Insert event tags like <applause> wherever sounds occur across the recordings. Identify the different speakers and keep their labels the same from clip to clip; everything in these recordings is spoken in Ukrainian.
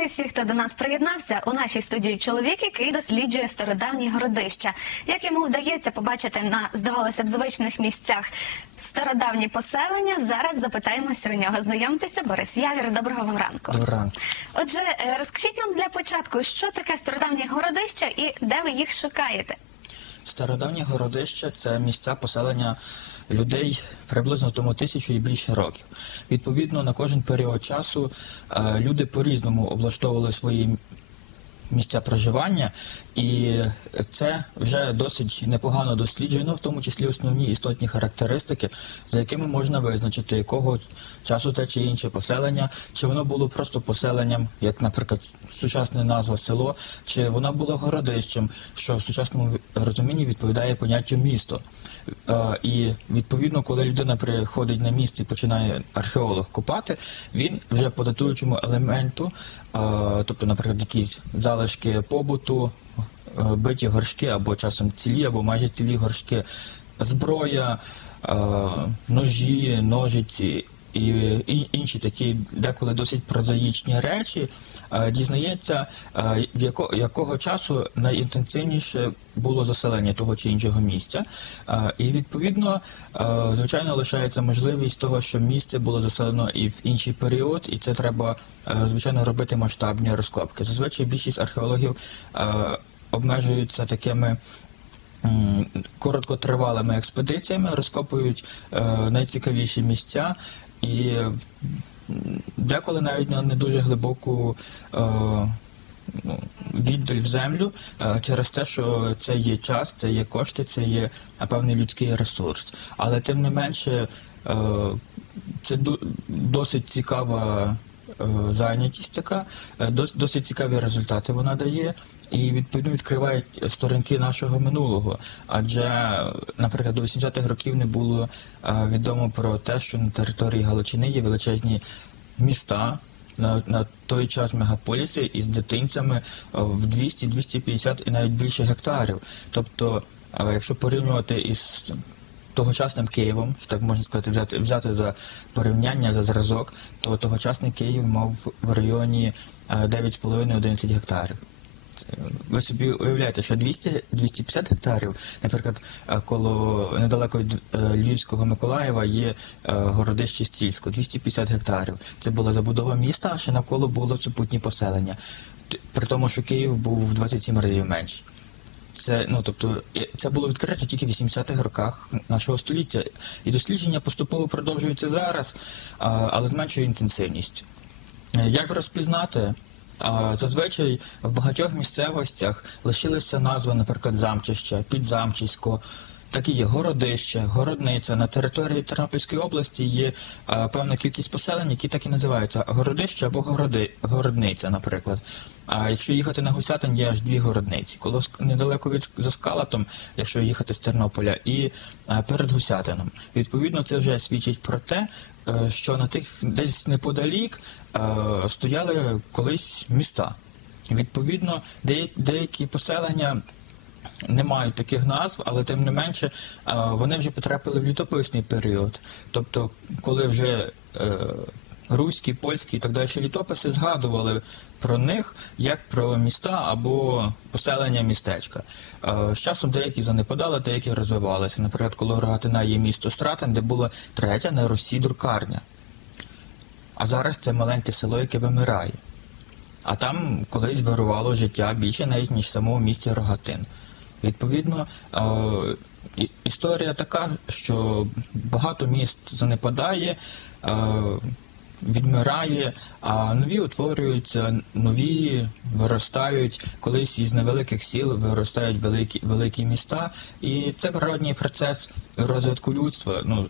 Speaker 1: Вітаю всіх, хто до нас приєднався. У нашій студії чоловік, який досліджує стародавні городища. Як йому вдається побачити на, здавалося б, звичних місцях стародавні поселення, зараз запитаємося у нього. Знайомтеся, Борис Явір. Доброго вам ранку.
Speaker 2: Доброго ранку.
Speaker 1: Отже, е, розкажіть нам для початку, що таке стародавні городища і де ви їх шукаєте?
Speaker 2: Стародавні городища це місця поселення людей приблизно тому тисячу і більше років. Відповідно, на кожен період часу е, люди по-різному облаштовували свої місця проживання, і це вже досить непогано досліджено, в тому числі основні істотні характеристики, за якими можна визначити, якого часу те чи інше поселення, чи воно було просто поселенням, як, наприклад, сучасна назва село, чи воно було городищем, що в сучасному розумінні відповідає поняттю місто. Е, І відповідно, коли людина приходить на місце і починає археолог копати, він вже по датуючому елементу, е, тобто, наприклад, якісь залишки побуту, е, биті горшки або часом цілі, або майже цілі горшки, зброя, е, ножі, ножиці. І, інші такі деколи досить прозаїчні речі е, дізнається, е, в яко, якого часу найінтенсивніше було заселення того чи іншого місця. Е, і відповідно, звичайно, лишається можливість того, що місце було заселено і в інший період, і це треба звичайно робити масштабні розкопки. Зазвичай більшість археологів обмежуються такими. Короткотривалими експедиціями розкопують е, найцікавіші місця і деколи навіть на не дуже глибоку е, ну, віддаль в землю е, через те, що це є час, це є кошти, це є певний людський ресурс. Але тим не менше, е, це досить цікава е, зайнятість така, е, досить цікаві результати вона дає. І відповідно відкриває сторінки нашого минулого. Адже, наприклад, до 80-х років не було е, відомо про те, що на території Галичини є величезні міста. На, на той час мегаполіси із дитинцями е, в 200, 250 і навіть більше гектарів. Тобто, е, якщо порівнювати із тогочасним Києвом, що так можна сказати, взяти, взяти за порівняння за зразок, то тогочасний Київ мав в районі е, 9,5-11 гектарів. Ви собі уявляєте, що 200, 250 гектарів, наприклад, е, коло недалеко від е, Львівського Миколаєва є е, городище Стільсько, 250 гектарів. Це була забудова міста, а ще навколо було супутні поселення. При тому, що Київ був в 27 разів менший. Це ну тобто це було відкрито тільки в 80-х роках нашого століття, і дослідження поступово продовжуються зараз, але з меншою інтенсивністю. Як розпізнати? Зазвичай в багатьох місцевостях лишилися назви, наприклад, замчище, підзамчисько. Так і є городище, городниця. На території Тернопільської області є а, певна кількість поселень, які так і називаються городище або городи, городниця, наприклад. А якщо їхати на Гусятин, є аж дві городниці. Коло недалеко від за скалатом, якщо їхати з Тернополя, і а, перед Гусятином. Відповідно, це вже свідчить про те, е, що на тих десь неподалік е, стояли колись міста. Відповідно, деякі, деякі поселення не мають таких назв, але тим не менше е, вони вже потрапили в літописний період. Тобто, коли вже е, руські, польські і так далі літописи згадували про них як про міста або поселення містечка. Е, З часом деякі занепадали, деякі розвивалися. Наприклад, коло Рогатина є місто Стратин, де була третя на Росії друкарня. А зараз це маленьке село, яке вимирає. А там колись вирувало життя більше навіть ніж в самому місті Рогатин. Відповідно, е, історія така, що багато міст занепадає, е, відмирає, а нові утворюються, нові виростають. Колись із невеликих сіл виростають великі, великі міста. І це природній процес розвитку людства. Ну,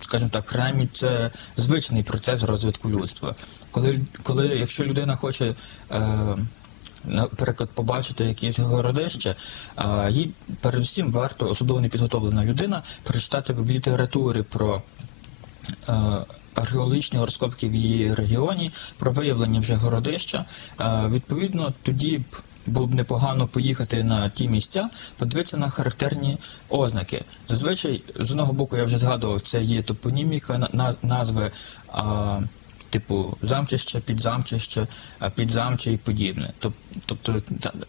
Speaker 2: скажімо так, принаймні це звичний процес розвитку людства. Коли, коли якщо людина хоче. Е, Наприклад, побачити якесь городище, їй передусім варто, особливо непідготовлена людина, прочитати в літературі про археологічні розкопки в її регіоні, про виявлення вже городища. Відповідно, тоді б було б непогано поїхати на ті місця, подивитися на характерні ознаки. Зазвичай, з одного боку, я вже згадував, це є топоніміка, на- на- назви. Типу замчище, підзамчище, підзамче і подібне. Тобто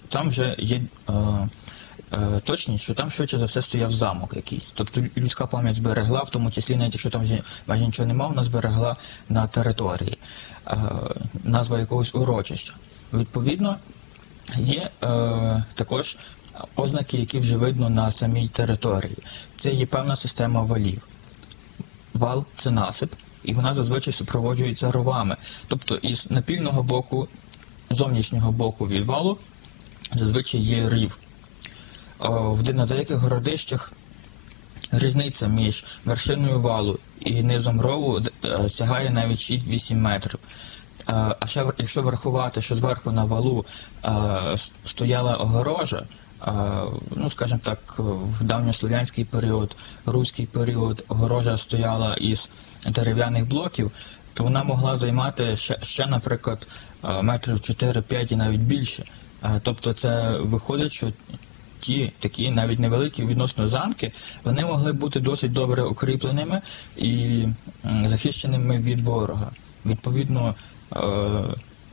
Speaker 2: там вже є е, е, точність, що там швидше за все стояв замок якийсь. Тобто людська пам'ять зберегла, в тому числі, навіть якщо там майже нічого немає, вона зберегла на території е, назва якогось урочища. Відповідно, є е, також ознаки, які вже видно на самій території. Це є певна система валів. Вал це насип, і вона зазвичай супроводжується ровами. Тобто із напільного боку, зовнішнього боку від валу зазвичай є рів. В на деяких городищах різниця між вершиною валу і низом рову е, сягає навіть 6-8 метрів. Е, А ще якщо врахувати, що зверху на валу е, стояла огорожа, е, ну скажімо так, в давньослов'янський період, руський період, огорожа стояла із дерев'яних блоків, то вона могла займати ще, ще наприклад, метрів 4-5 і навіть більше. Тобто це виходить, що ті такі навіть невеликі відносно замки, вони могли бути досить добре укріпленими і захищеними від ворога. Відповідно,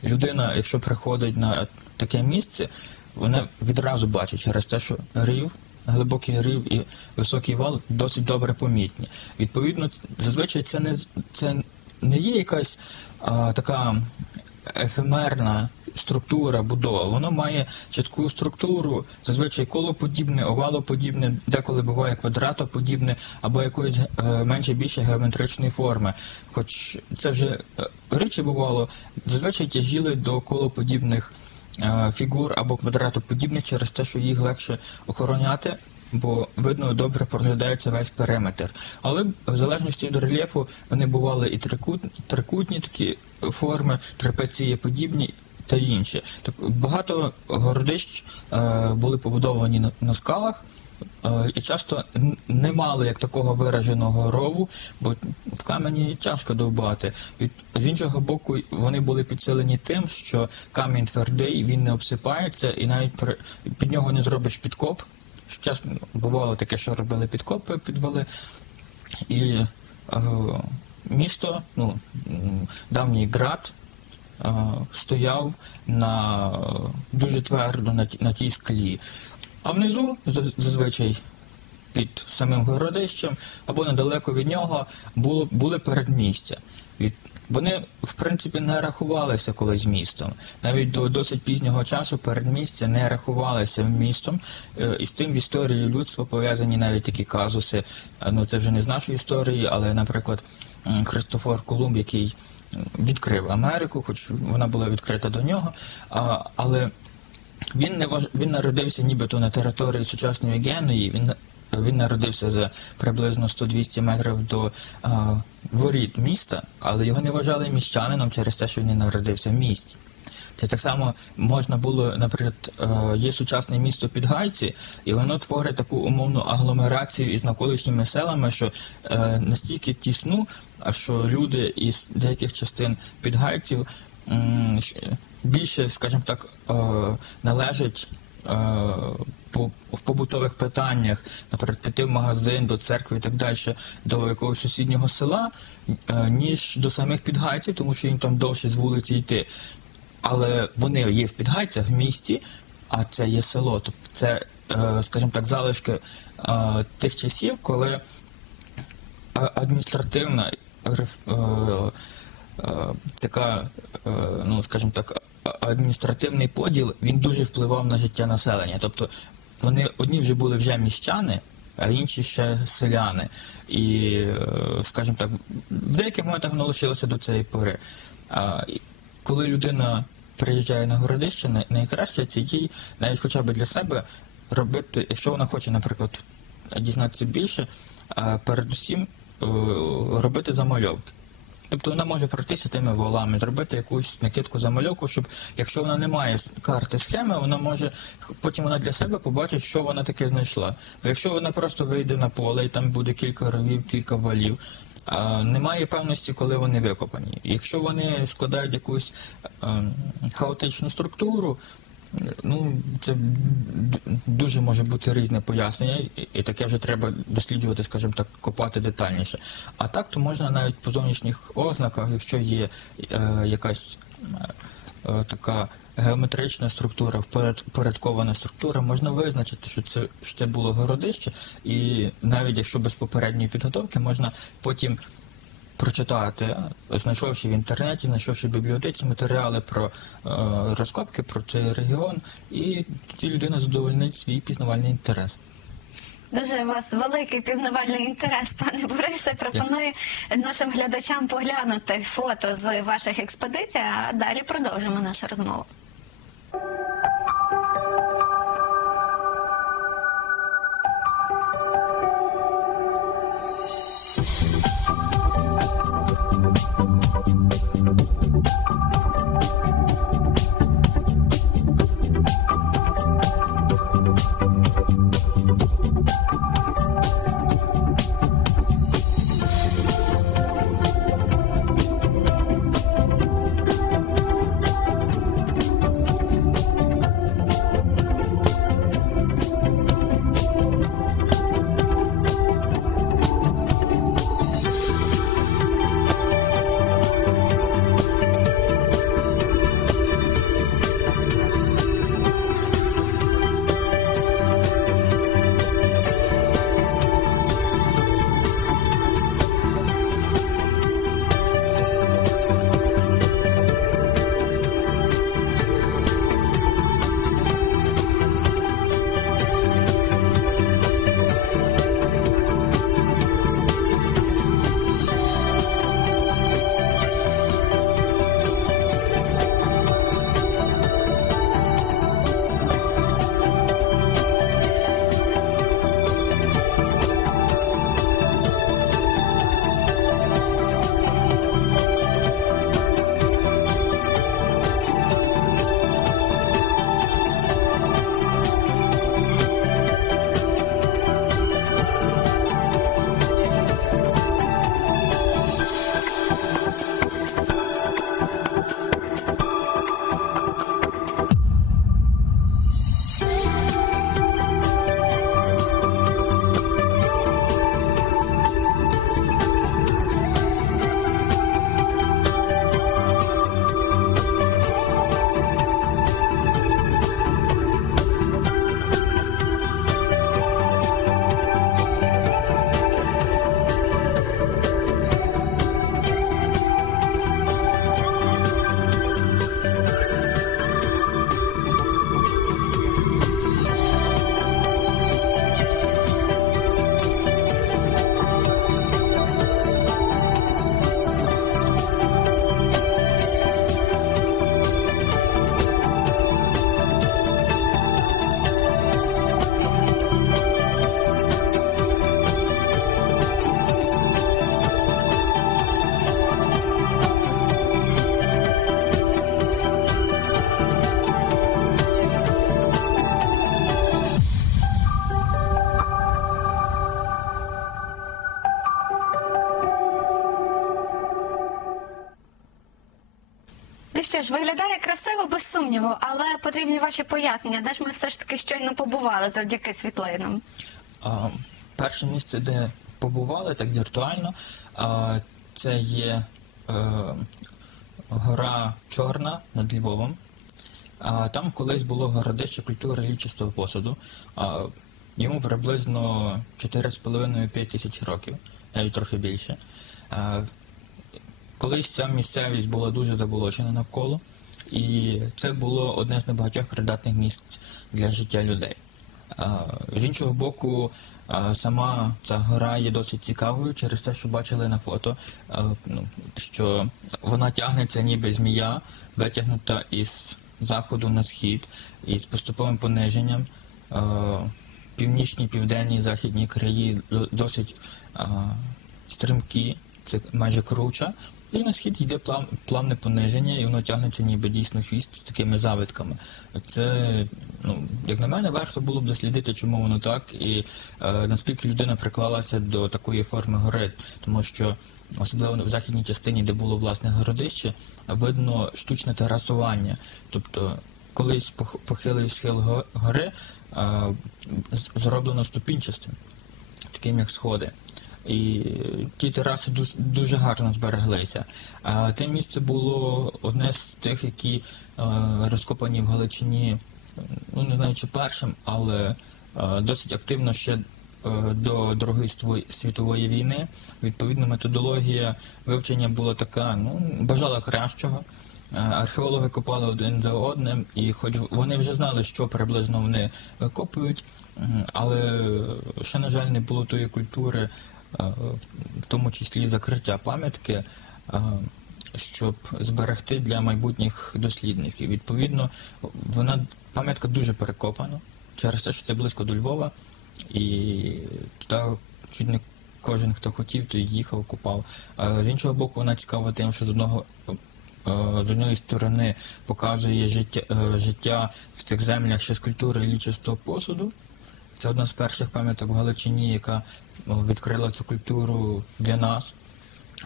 Speaker 2: людина, якщо приходить на таке місце, вона відразу бачить через те, що рів, глибокий рів і високий вал досить добре помітні. Відповідно, зазвичай це не це не є якась а, така ефемерна структура будова. Воно має чітку структуру, зазвичай колоподібне, овалоподібне, деколи буває квадратоподібне або якоїсь е, менше більше геометричної форми. Хоч це вже е, речі бувало, зазвичай тяжіли до колоподібних фігур або квадратоподібних через те, що їх легше охороняти. Бо видно добре проглядається весь периметр. Але в залежності від рельєфу вони бували і трикут, трикутні такі форми, трапеції подібні та інші. Так багато городищ е, були побудовані на, на скалах. Е, І часто не мали як такого вираженого рову, бо в камені тяжко довбати. З іншого боку, вони були підсилені тим, що камінь твердий, він не обсипається, і навіть під нього не зробиш підкоп. Часто бувало таке, що робили підкопи, підвали. І е, місто, ну, давній град, е, стояв на дуже твердо на, ті- на тій скалі. А внизу зазвичай під самим городищем або недалеко від нього було, були передмістя. Від, вони, в принципі, не рахувалися колись містом. Навіть до досить пізнього часу передмістя не рахувалися містом. Е, І з тим в історії людства пов'язані навіть такі казуси. Ну, це вже не з нашої історії, але, наприклад, Христофор Колумб, який відкрив Америку, хоч вона була відкрита до нього. Але він не важ... він народився нібито на території сучасної Генуї. Він він народився за приблизно 100-200 метрів до а, воріт міста, але його не вважали міщанином через те, що він не народився в місті. Це так само можна було, наприклад, є сучасне місто Підгайці, і воно творить таку умовну агломерацію із навколишніми селами, що е, настільки тісну, а що люди із деяких частин Підгайців більше, скажімо так, е, належать е, в побутових питаннях, наприклад, піти в магазин, до церкви і так далі, до якогось сусіднього села, е, ніж до самих підгайців, тому що їм там довше з вулиці йти. Але вони є в підгайцях в місті, а це є село. Тобто це, скажімо так, залишки тих часів, коли адміністративна така, е, ну скажімо так, адміністративний поділ він дуже впливав на життя населення. Тобто вони одні вже були вже міщани, а інші ще селяни. І, е, скажімо так, в деяких моментах воно лишилося до цієї пори. А, коли людина приїжджає на городище, най- найкраще це їй навіть хоча б для себе робити, якщо вона хоче, наприклад, дізнатися більше, передусім е, робити замальовки. Тобто вона може пройтися тими волами, зробити якусь накидку замальовку, щоб якщо вона не має карти схеми, вона може потім вона для себе побачить, що вона таке знайшла. Бо якщо вона просто вийде на поле і там буде кілька ровів, кілька валів. А, немає певності, коли вони викопані. Якщо вони складають якусь ем, хаотичну структуру, Ну, це дуже може бути різне пояснення, і- таке вже треба досліджувати, скажімо так, копати детальніше. А так, то можна навіть по зовнішніх ознаках, якщо є е, якась е, така геометрична структура, впоряд- впорядкована структура, можна визначити, що це, що це було городище, і навіть якщо без попередньої підготовки, можна потім прочитати, знайшовши в інтернеті, знайшовши в бібліотеці матеріали про е, розкопки про цей регіон, і тоді людина задовольнить свій пізнавальний інтерес.
Speaker 1: Дуже у вас великий пізнавальний інтерес, пане Борисе. Пропоную нашим глядачам поглянути фото з ваших експедицій, а далі продовжимо нашу розмову. Ну що ж, виглядає красиво, без сумніву, але потрібні ваші пояснення, де ж ми все ж таки щойно побували завдяки світлинам.
Speaker 2: А, перше місце, де побували так віртуально, а, це є е, гора Чорна над Львовом. А, там колись було городище культури лічистого посуду. А, йому приблизно 4,5-5 тисяч років, навіть трохи більше. А, Колись ця місцевість була дуже заболочена навколо, і це було одне з небагатьох придатних місць для життя людей. З іншого боку, сама ця гора є досить цікавою через те, що бачили на фото, ну, що вона тягнеться ніби змія, витягнута із заходу на схід, із поступовим пониженням. Північні, південні, західні краї досить а, стрімкі, це майже круча. І на схід йде плав, плавне пониження, і воно тягнеться ніби дійсно хвіст з такими завитками. Це, ну, як на мене, варто було б дослідити, чому воно так, і е, наскільки людина приклалася до такої форми гори. Тому що, особливо в західній частині, де було власне городище, видно штучне терасування. Тобто колись пох- похилий схил гори з- зроблено ступінчастим, таким як сходи. І ті тераси дуже гарно збереглися. А те місце було одне з тих, які е, розкопані в Галичині, ну не знаю чи першим, але е, досить активно ще е, до Другої світової війни. Відповідно, методологія вивчення була така, ну бажала кращого. Археологи копали один за одним, і хоч вони вже знали, що приблизно вони викопують, але ще, на жаль, не було тої культури, в- тому числі закриття пам'ятки, щоб зберегти для майбутніх дослідників. Відповідно, вона пам'ятка дуже перекопана через те, що це близько до Львова, і туди чуть не кожен, хто хотів, то їхав, купав. З іншого боку, вона цікава тим, що з одного з однієї сторони показує життя, е, життя в цих землях ще з культури лічистого посуду. Це одна з перших пам'яток в Галичині, яка відкрила цю культуру для нас,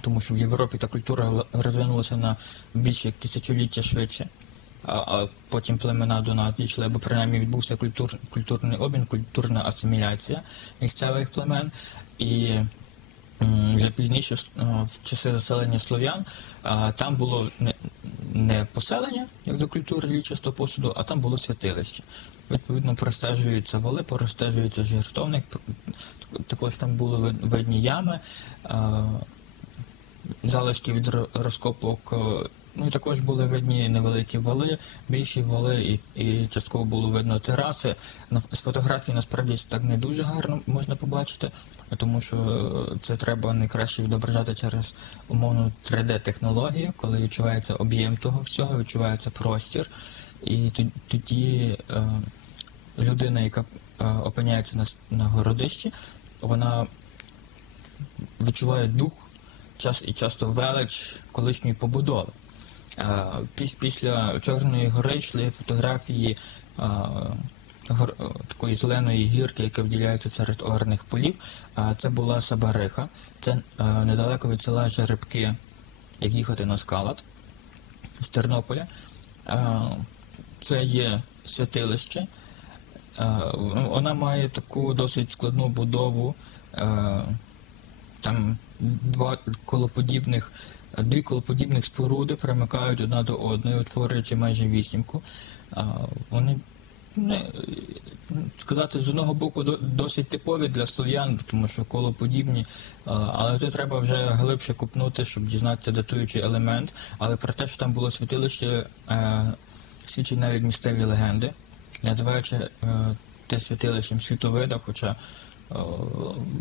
Speaker 2: тому що в Європі та культура розвинулася на більше як тисячоліття швидше. А, а потім племена до нас дійшли, або принаймні відбувся культур, культурний обмін, культурна асиміляція місцевих племен. І вже пізніше, в- часи заселення слов'ян, там було не, поселення, як за культури лічистого посуду, а там було святилище. Відповідно, простежуються воли, простежується жертовник, також там були вид- видні ями, залишки від розкопок. е, Ну і також були видні невеликі вали, більші вали, і, і частково було видно тераси. З фотографії насправді так не дуже гарно можна побачити, тому що е, це треба найкраще відображати через умовну 3D-технологію, коли відчувається об'єм того всього, відчувається простір. І тоді е, людина, яка е, опиняється на, городищі, вона відчуває дух час і часто велич колишньої побудови. Піс- Після Чорної гори йшли фотографії е, такої зеленої гірки, яка вділяється серед орних полів. Це була Сабариха, це е, недалеко від села Жеребки, як їхати на скалат з Тернополя. Це є святилище. Е, Вона має таку досить складну будову. Е, Там два колоподібних, дві колоподібних споруди примикають одна до одної, утворюючи майже вісімку. Вони не сказати з одного боку досить типові для слов'ян, тому що колоподібні, але це треба вже глибше купнути, щоб дізнатися датуючий елемент. Але про те, що там було святилище, свідчить навіть місцеві легенди, називаючи е, те святилищем світовида, хоча е,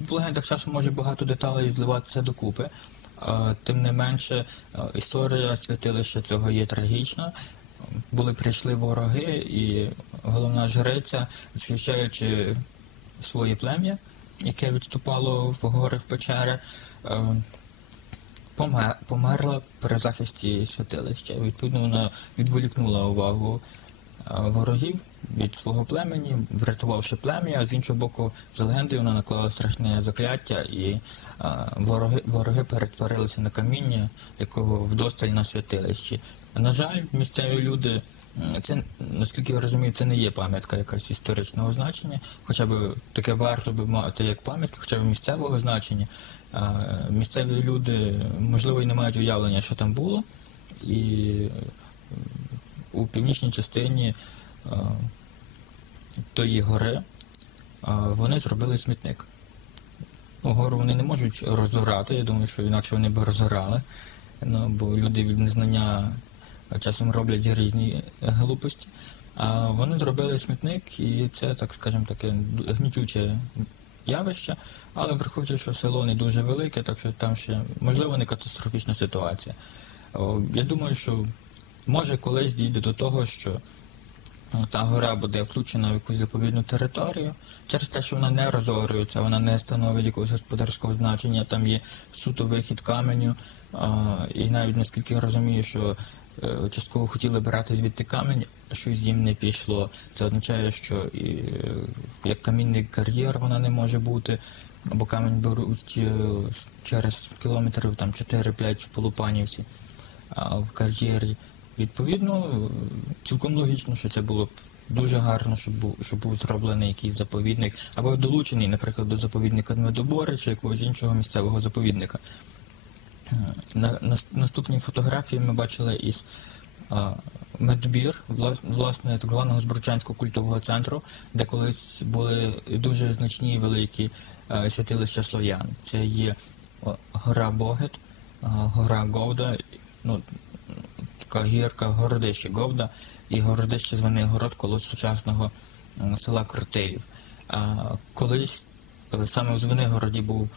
Speaker 2: в легендах часом може багато деталей зливатися докупи. Е, Тим не менше, історія святилища цього є трагічна. Були прийшли вороги, і головна жриця, захищаючи своє плем'я, яке відступало в гори в печери, помер- померла при захисті святилища. Відповідно, вона відволікнула увагу е, ворогів від свого племені, врятувавши плем'я, а з іншого боку, за легендою вона наклала страшне закляття, і е, вороги, вороги перетворилися на каміння, якого вдосталь на святилищі. На жаль, місцеві люди, це наскільки я розумію, це не є пам'ятка якась історичного значення, хоча б таке варто би мати як пам'ятка, хоча б місцевого значення. Місцеві люди, можливо, і не мають уявлення, що там було. І у північній частині е, тої гори е, вони зробили смітник. Ну, гору вони не можуть розорати, я думаю, що інакше вони б розорали. Ну, бо люди від незнання часом роблять різні глупості. А вони зробили смітник, і це, так скажемо, таке гнітюче явище, але враховуючи, що село не дуже велике, так що там ще можливо не катастрофічна ситуація. Я думаю, що може колись дійде до того, що ну, та гора буде включена в якусь заповідну територію через те, що вона не розорюється, вона не становить якогось господарського значення, там є суто вихід каменю. І навіть наскільки я розумію, що е, частково хотіли брати звідти камінь, щось їм не пішло. Це означає, що і, е, як камінний кар'єр вона не може бути, бо камінь беруть е, через кілометрів там 4-5 в Полупанівці, а в кар'єрі Відповідно, е, цілком логічно, що це було б дуже гарно, щоб був, щоб був зроблений якийсь заповідник, або долучений, наприклад, до заповідника Медобори чи якогось іншого місцевого заповідника. На, на наступній фотографії ми бачили із медбір, власне, так званого Збручанського культового центру, де колись були дуже значні і великі святилища слов'ян. Це є гора Богет, гора Говда, ну, така гірка Городище Говда і Городище Званий Город коло сучасного села Кротилів. Колись саме у Звенигороді був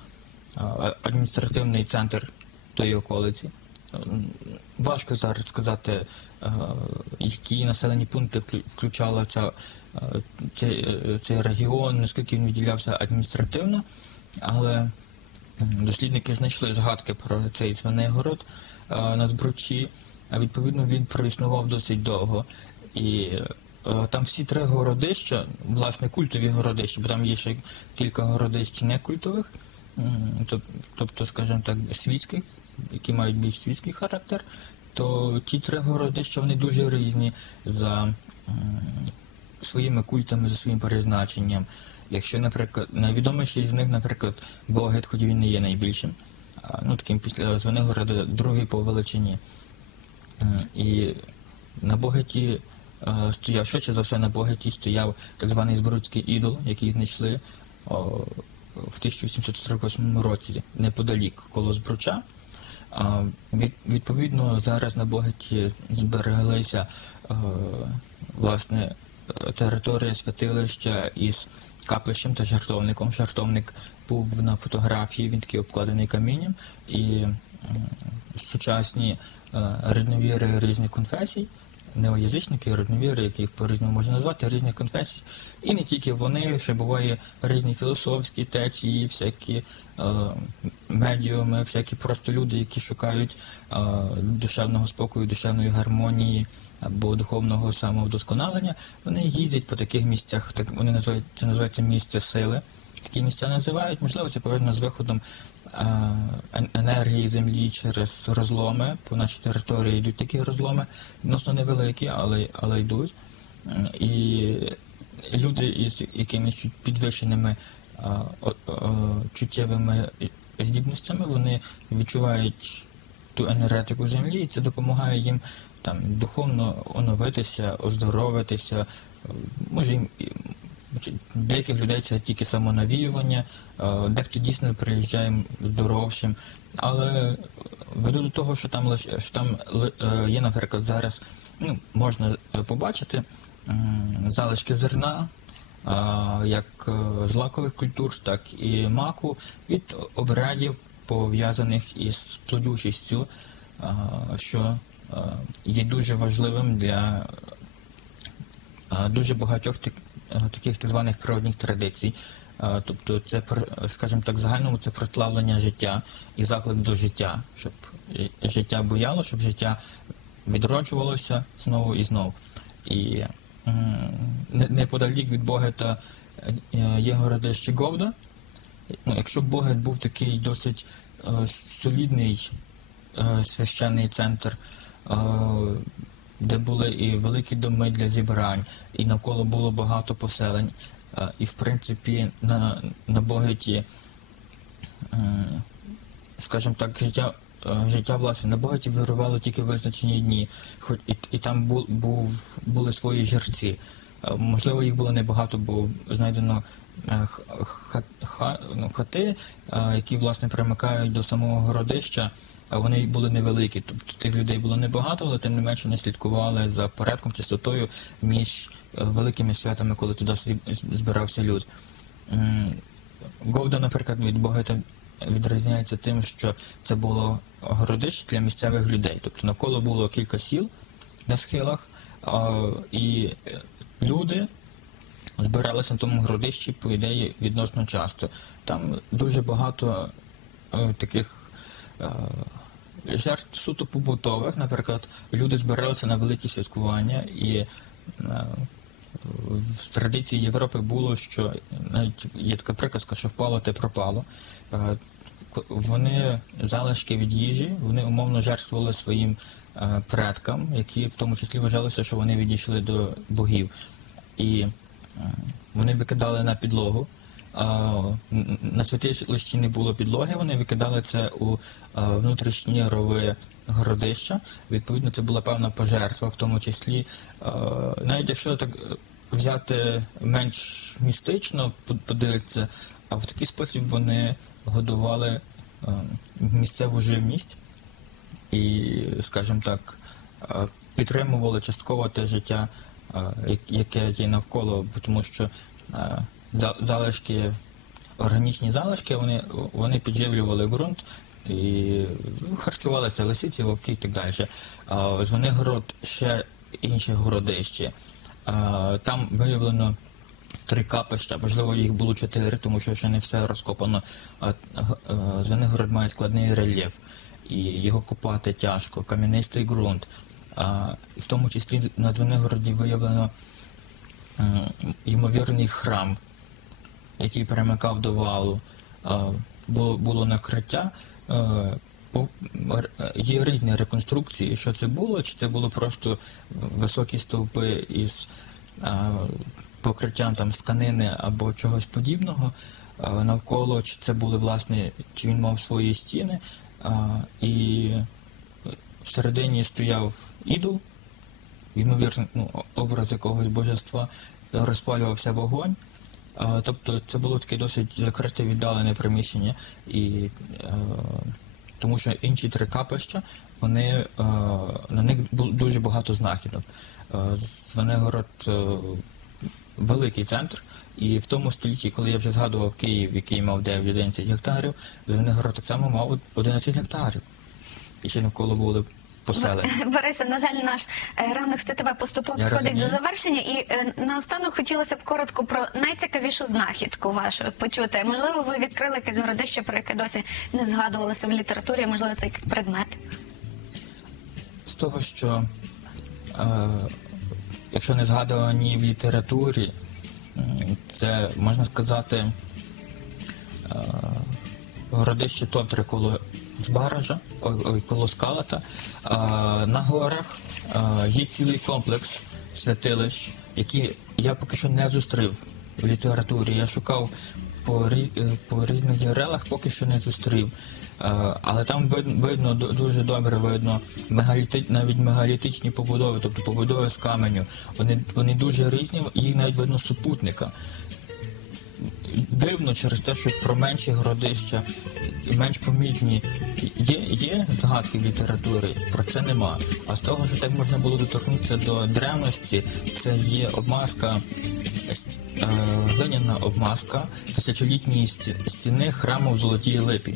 Speaker 2: адміністративний центр тої околиці. Важко зараз сказати, е, які населені пункти включала ця, е, цей, е, цей регіон, наскільки він відділявся адміністративно, але дослідники знайшли згадки про цей Звенигород е, на Збручі, а відповідно він проіснував досить довго. І там всі три городища, власне, культові городища, бо там є ще кілька городищ некультових, м, тоб- тобто, скажімо так, світських, які мають більш світський характер, то ті три городища вони дуже різні за своїми культами, за своїм призначенням. Якщо, наприклад, найвідоміший з них, наприклад, Богет, хоч він не є найбільшим, ну таким після Звенигорода другий по величині. І на Богеті е, стояв, швидше за все, на Богеті стояв так званий Збрудський ідол, який знайшли в 1848 році неподалік коло Збруча. А, від, відповідно, зараз на Богаті збереглися е, власне територія святилища із капищем та жартовником. Жартовник був на фотографії, він такий обкладений камінням, і сучасні е, рідновіри різних конфесій, неоязичники, рідновіри, які їх по-різному можна назвати, різних конфесій. І не тільки вони, ще буває різні філософські течії, всякі е, медіуми, всякі просто люди, які шукають е, душевного спокою, душевної гармонії або духовного самовдосконалення. Вони їздять по таких місцях, так вони називають це називається місце сили. Такі місця називають, можливо, це пов'язано з виходом енергії землі через розломи. По нашій території йдуть такі розломи, відносно невеликі, але, але йдуть. І люди із якимись підвищеними чуттєвими здібностями, вони відчувають ту енергетику землі, і це допомагає їм там духовно оновитися, оздоровитися. Може, деяких людей це тільки самонавіювання, е, дехто дійсно приїжджає здоровшим, але веду до того, що там що там е, є, наприклад, зараз ну, можна е, побачити залишки зерна, як злакових культур, так і маку від обрядів, пов'язаних із плодючістю, що є дуже важливим для дуже багатьох таких так званих природних традицій. Тобто це, скажімо так, в загальному це протлавлення життя і заклик до життя, щоб е, життя бояло, щоб життя відроджувалося знову і знову. І неподалік від Богета е, є городище Говда. Ну, якщо Богет був такий досить е, солідний е, священний центр, е, де були і великі доми для зібрань, і навколо було багато поселень. Е, І в принципі на, на Богеті, скажімо так, життя. е, Життя власне на Боготі вирувало тільки визначені дні, хоч і, і там був, був, були свої жерці. Е, Можливо, їх було небагато, бо знайдено е, ну, хати, е, які власне примикають до самого городища, а вони були невеликі. Тобто тих людей було небагато, але тим не менше вони слідкували за порядком, чистотою між е, великими святами, коли туди збирався люд. Говда, наприклад, від Богета відрізняється тим, що це було городище для місцевих людей. Тобто навколо було кілька сіл на схилах, і е, люди збиралися на тому городищі, по ідеї, відносно часто. Там дуже багато е, таких жертв суто побутових, наприклад, люди збиралися на великі святкування і. е, в традиції Європи було, що навіть є така приказка, що впало, те пропало. Е, вони залишки від їжі, вони умовно жертвували своїм е, предкам, які в тому числі вважалося, що вони відійшли до богів. І вони викидали на підлогу. На святилищі не було підлоги, вони викидали це у внутрішні рови городища. Відповідно, це була певна пожертва, в тому числі, навіть якщо так взяти менш містично, подивитися, а в такий спосіб вони годували місцеву живність і, скажімо так, підтримували частково те життя, яке є навколо, тому що залишки, органічні залишки, вони, вони підживлювали ґрунт і харчувалися лисиці, вовки і так далі. А Звенигород ще інше городище. Там виявлено три капища, можливо, їх було чотири, тому що ще не все розкопано. Е, Звенигород має складний рельєф, і його копати тяжко, кам'янистий ґрунт. В тому числі на Звенигороді виявлено ймовірний храм, який перемикав до валу. Було, було накриття. Є різні реконструкції, що це було, чи це було просто високі стовпи із покриттям там сканини або чогось подібного навколо, чи це були власне, чи він мав свої стіни, і всередині стояв ідол, ймовірно, ну, образ якогось божества, розпалювався вогонь. Тобто це було таке досить закрите віддалене приміщення, і е, тому що інші три капища, вони е, на них було дуже багато знахідок. Е, Звенигород великий центр, і в тому столітті, коли я вже згадував Київ, який мав 9-11 гектарів, Звенигород так само мав 11 гектарів. І ще навколо були поселення. <laughs>
Speaker 1: Борисе, на жаль, наш е, ранок з ТТВ поступово підходить до завершення, і е, наостанок хотілося б коротко про найцікавішу знахідку вашу почути. Можливо, ви відкрили якесь городище, про яке досі не згадувалося в літературі, можливо, це якийсь предмет.
Speaker 2: з того, що е, якщо не згадувані в літературі, це можна сказати е, городище Тотри коло Збаража, ой, коло Скалата. На горах є цілий комплекс святилищ, які я поки що не зустрів в літературі. Я шукав по, е, по різних джерелах, поки що не зустрів. Але там видно, дуже добре видно мегаліти, навіть мегалітичні побудови, тобто побудови з каменю. Вони, вони дуже різні, їх навіть видно супутника. Дивно через те, що про менші городища, менш помітні, є, є згадки в літературі, про це нема. А з того, що так можна було доторкнутися до древності, це є обмазка, е, глиняна обмазка тисячолітньої стіни храму в Золотій Липі.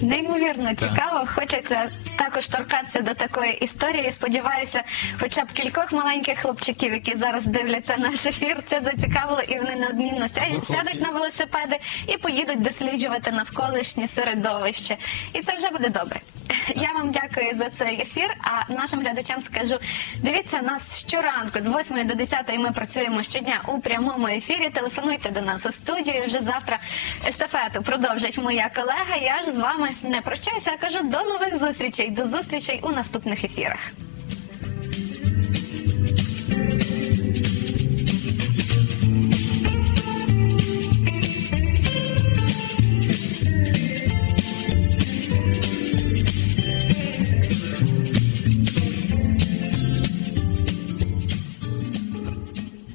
Speaker 1: Неймовірно цікаво. Хочеться також торкатися до такої історії. Сподіваюся, хоча б кількох маленьких хлопчиків, які зараз дивляться наш ефір, це зацікавило, і вони неодмінно сядуть, сядуть на велосипеди і поїдуть досліджувати навколишнє середовище. І це вже буде добре. Я вам дякую за цей ефір. А нашим глядачам скажу: дивіться нас щоранку з 8 до 10 Ми працюємо щодня у прямому ефірі. Телефонуйте до нас у студію. Вже завтра естафету продовжить моя колега. Я ж з вами не прощаюся, а кажу до нових зустрічей. До зустрічей у наступних ефірах.